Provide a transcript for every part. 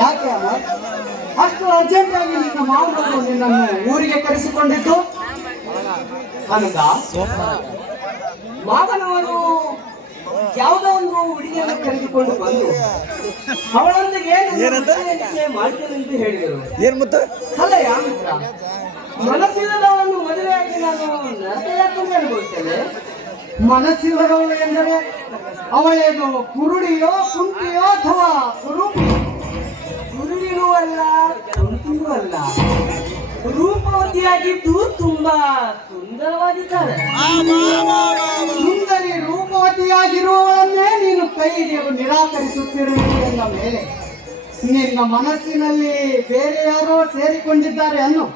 ಯಾಕೆ ಅಮ್ಮ ಅಷ್ಟು ಅರ್ಜೆಂಟ್ ಆಗಿ ನಿನ್ನ ಮಾವನವರು ನಿನ್ನನ್ನು ಊರಿಗೆ ಕರೆಸಿಕೊಂಡಿದ್ದು? ಆನಂದ, ಮಾವನವರು ಯಾವುದೋ ಒಂದು ಹುಡುಗಿಯನ್ನು ಕರೆದುಕೊಂಡು ಬಂದು ಅವಳೊಂದಿಗೆ ಮಾಡಿದೆನೆಂದು ಹೇಳಿದರು. ಅಲ್ಲ ಯಾಮಿತ್ರ, ಮನಸ್ಸಿಲ್ಲದವರನ್ನು ಮದುವೆಯಾಗಿ ನಾನು ನರಕಯಾತನೆ ಅನುಭವಿಸ್ತೇನೆ. ಮನಸ್ಸಿಲ್ಲದವಳು ಎಂದರೆ ಅವಳೇನು ಕುರುಡಿಯೋ ಕುಂಟಿಯೋ ಅಥವಾ ಕುರುಪಿ? ಕುರುಡಿನೂ ಅಲ್ಲ, ಕುಂಟಿಯೂ ಅಲ್ಲ, ರೂಪವತಿಯಾಗಿದ್ದು ತುಂಬಾ ಸುಂದರವಾಗಿದ್ದಾರೆ. ಸುಂದರಿ ರೂಪವತಿಯಾಗಿರುವವನ್ನೇ ನೀನು ಕೈ ಹಿಡಿಯಲು ನಿರಾಕರಿಸುತ್ತಿರುವುದು ಎಂದ ಮೇಲೆ ನಿನ್ನ ಮನಸ್ಸಿನಲ್ಲಿ ಬೇರೆ ಯಾರೋ ಸೇರಿಕೊಂಡಿದ್ದಾರೆ ಅನ್ನು.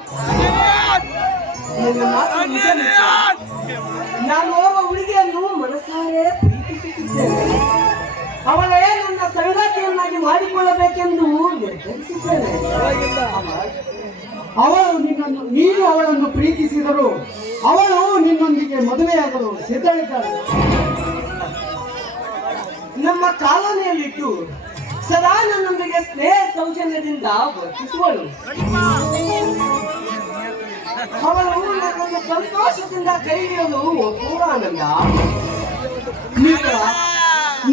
ನಾನು ಓರ್ವ ಹುಡುಗಿಯನ್ನು ಮನಸ್ಸಾರೆ ಪ್ರೀತಿಸುತ್ತಿದ್ದೇನೆ. ಅವಳೇ ನನ್ನ ಸಂಗಾತಿಯನ್ನಾಗಿ ಮಾಡಿಕೊಳ್ಳಬೇಕೆಂದು ನಿರ್ಧರಿಸಿದ್ದೇನೆ. ನೀನು ಅವಳನ್ನು ಪ್ರೀತಿಸಿದರು ಅವಳು ನಿನ್ನೊಂದಿಗೆ ಮದುವೆಯಾಗಲು ಸಿದ್ಧಳಿದ್ದಾಳೆ. ನಮ್ಮ ಕಾಲೋನಿಯಲ್ಲಿಟ್ಟು ಸದಾ ನನ್ನೊಂದಿಗೆ ಸ್ನೇಹ ಸೌಜನ್ಯದಿಂದ ವರ್ತಿಸುವಳು. ಅವಳು ನನ್ನನ್ನು ಸಂತೋಷದಿಂದ ಕೈ ಹಿಡಿಯಲು ಒಪ್ಪುವ. ಆನಂದ,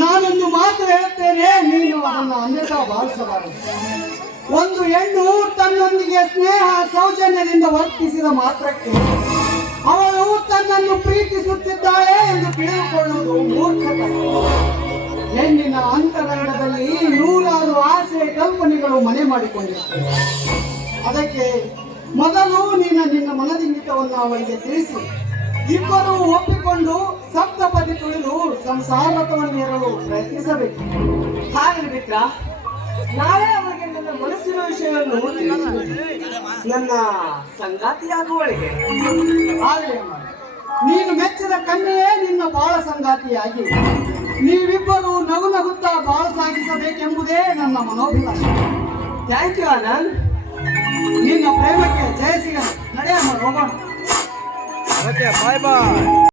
ನಾನೊಂದು ಮಾತು ಹೇಳುತ್ತೇನೆ, ನೀನು ಅದನ್ನು ಅನ್ಯತಾ ಭಾವಿಸಬಾರದು. ಒಂದು ಹೆಣ್ಣು ತನ್ನೊಂದಿಗೆ ಸ್ನೇಹ ಸೌಜನ್ಯದಿಂದ ವರ್ತಿಸಿದ ಮಾತ್ರಕ್ಕೆ ಅವಳು ತನ್ನನ್ನು ಪ್ರೀತಿಸುತ್ತಿದ್ದಾಳೆ ಎಂದು ತಿಳಿದುಕೊಳ್ಳುವುದು ಮೂರ್ಖತನ. ಹೆಣ್ಣಿನ ಅಂತರಂಗದಲ್ಲಿ ನೂರಾರು ಆಸೆ ಕಲ್ಪನೆಗಳು ಮನೆ ಮಾಡಿಕೊಂಡಿರುತ್ತವೆ. ಅದಕ್ಕೆ ಮೊದಲು ನಿನ್ನ ಮನದಿಂಗಿತವನ್ನು ಅವಳಿಗೆ ತಿಳಿಸಿ ಇಬ್ಬರು ಒಪ್ಪಿಕೊಂಡು ಸಪ್ತಪದಿ ತುಳಿದು ಸಂಸಾರತ್ವವನ್ನೇರಲು ಪ್ರಯತ್ನಿಸಬೇಕು. ಹಾಗೆ ಮಿತ್ರ, ನಾಳೆ ಅವರಿಗೆ ನನ್ನ ಮನಸ್ಸಿನ ವಿಷಯವನ್ನು ನನ್ನ ಸಂಗಾತಿಯಾಗುವಳಿಗೆ ನೀನು ಮೆಚ್ಚಿದ ಕನ್ಯೆಯೇ ನಿನ್ನ ಬಾಳ ಸಂಗಾತಿಯಾಗಿ ನೀವಿಬ್ಬರು ನಗು ನಗುತ್ತಾ ಬಾಳ ಸಾಗಿಸಬೇಕೆಂಬುದೇ ನನ್ನ ಮನೋಭಿಲಾಷ. Thank you Anand. ನಿನ್ನ ಪ್ರೇಮಕ್ಕೆ ಜಯ ಸಿಗಲಿ. ನಡೆಯಮ್ಮ, ಹೋಗೋಣ. ಬಾಯ್ ಬಾಯ್.